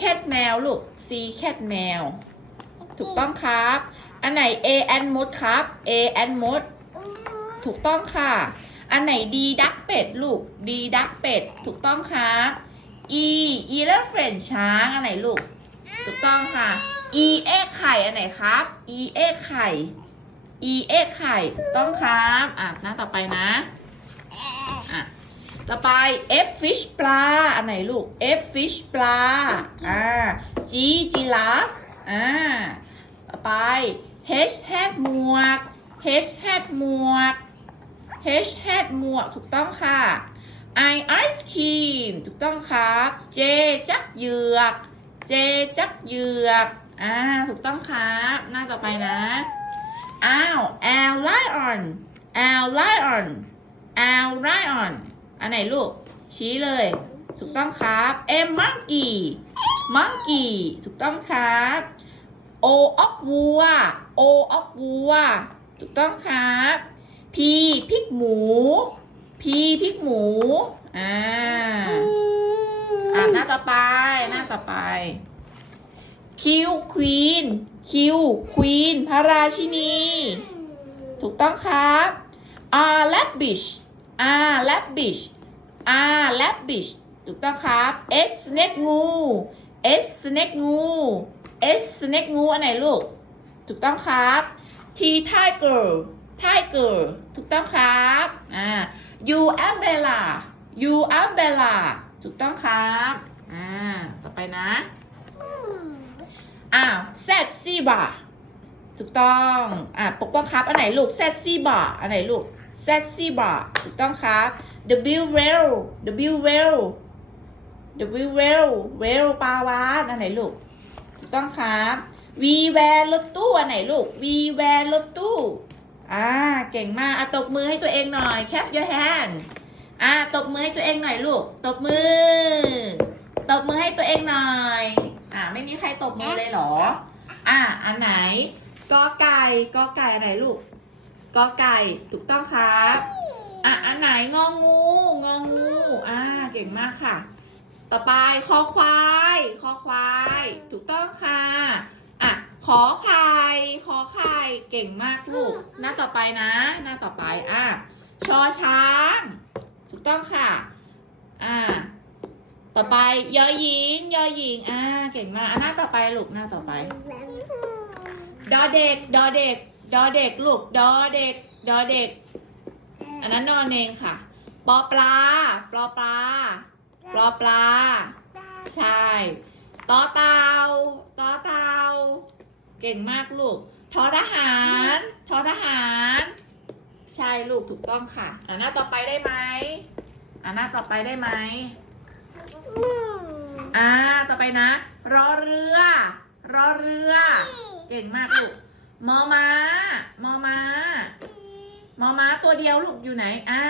cat แมวลูก C cat แมว ถูกต้องครับ อันไหน A and mode ครับ A and mode ถูกต้องค่ะ อันไหน D duck เป็ดลูก D duck เป็ด ถูกต้องครับ E elephant ช้างอันไหนลูก ถูกต้องค่ะ E เอ็กไข่อันไหนครับ E เอ็กไข่ E เอ็กไข่ ต้องครับ อะหน้าต่อไปนะ ต่อไป F fish ปลา อันไหนลูก F fish ปลา อ่า G giraffe อ่า ต่อไป H hat หมวก H hat หมวก H hat หมวก ถูกต้องค่ะ I ice cream ถูกต้องครับ J จักเหยือก J จักเหยือก อ่า ถูกต้องครับ หน้าต่อไปนะ อ้าว L lion L lion L lion อันไหนลูก ชี้เลย ถูกต้องครับ M monkey monkey ถูกต้องครับ O of วัว O of วัวถูกต้องครับ P พริกหมู P พริกหมูอ่าอ่าหน้าต่อไปหน้าต่อไป Q Queen Q Queen พระราชินี ถูกต้องครับ R Labish R Labish R Labish ถูกต้องครับ S Snake งู S Snake งู S Snake งูอันไหนลูก ถูกต้องครับ T Tiger Tiger ถูกต้องครับอ่า U Umbrella U Umbrella ถูกต้องครับอ่าต่อไปนะอ้าว Z Zebra ถูกต้องอ่าปกป้องครับ อันไหนลูก Z Zebra อันไหนลูก Z Zebra ถูกต้องครับ W Whale W Whale W Whale Whale ปลาวานอันไหนลูก ถูกต้องครับ V Van รถตู้อันไหนลูก V Van รถตู้ อ่า เก่งมากอะตบมือให้ตัวเองหน่อย Catch your hand อ่าตบมือให้ตัวเองหน่อยลูก ตบมือ ตบมือให้ตัวเองหน่อย อ่าไม่มีใครตบมือเลยเหรอ อ่าอันไหนกอไก่กอไก่อันไหนลูก กอไก่ถูกต้องครับ อะ อันไหนงองูงองู อ่า เก่งมากค่ะ ต่อไปคอควายคอควาย ถูกต้องค่ะ อะ ขอไข่ขอไข่เก่งมากลูก หน้าต่อไปนะ หน้าต่อไป อะ ชอช้าง ถูกต้องค่ะ อ่า ต่อไปยอหญิงยอหญิง อ่า เก่งมากอะหน้าต่อไปลูก หน้าต่อไป ดอเด็ก ดอเด็ก ดอเด็กลูกดอเด็กดอเด็ก อันนั้นนอนเองค่ะ ปอปลาปลอปลาปลอปลา ใช่ต่อเตาต่อเตาเก่งมากลูกทอทหารทอทหาร ใช่ลูกถูกต้องค่ะอ่าหน้าต่อไปได้ไหมอ่าหน้าต่อไปได้ไหมอ่าต่อไปนะ รอเรือ รอเรือ เก่งมากลูก มอม้า มอม้า มอม้าตัวเดียวลูกอยู่ไหน อ่า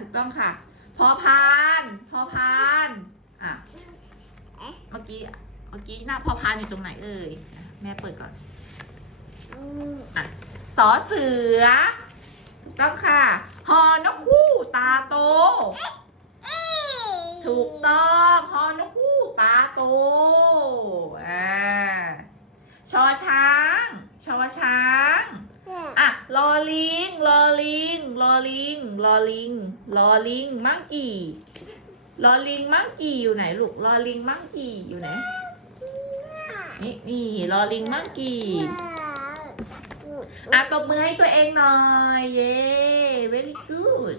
ถูกต้องค่ะ พอพาน พอพาน อะ เมื่อกี้ เมื่อกี้หน้าพอพานอยู่ตรงไหนเอ่ย แม่เปิดก่อน อะ สอเสือ ถูกต้องค่ะฮอนกฮู่ตาโต ถูกต้องฮอนกฮู่ตาโต อ่า ชอช้างอะลอลิงลอลิงลอลิงลอลิงลอลิงมังกี้ลอลิงมังกี้อยู่ไหนลูกลอลิงมังกี้อยู่ไหนนี่นี่ลอลิงมังกี้อะตบมือให้ตัวเองหน่อย เย้ very good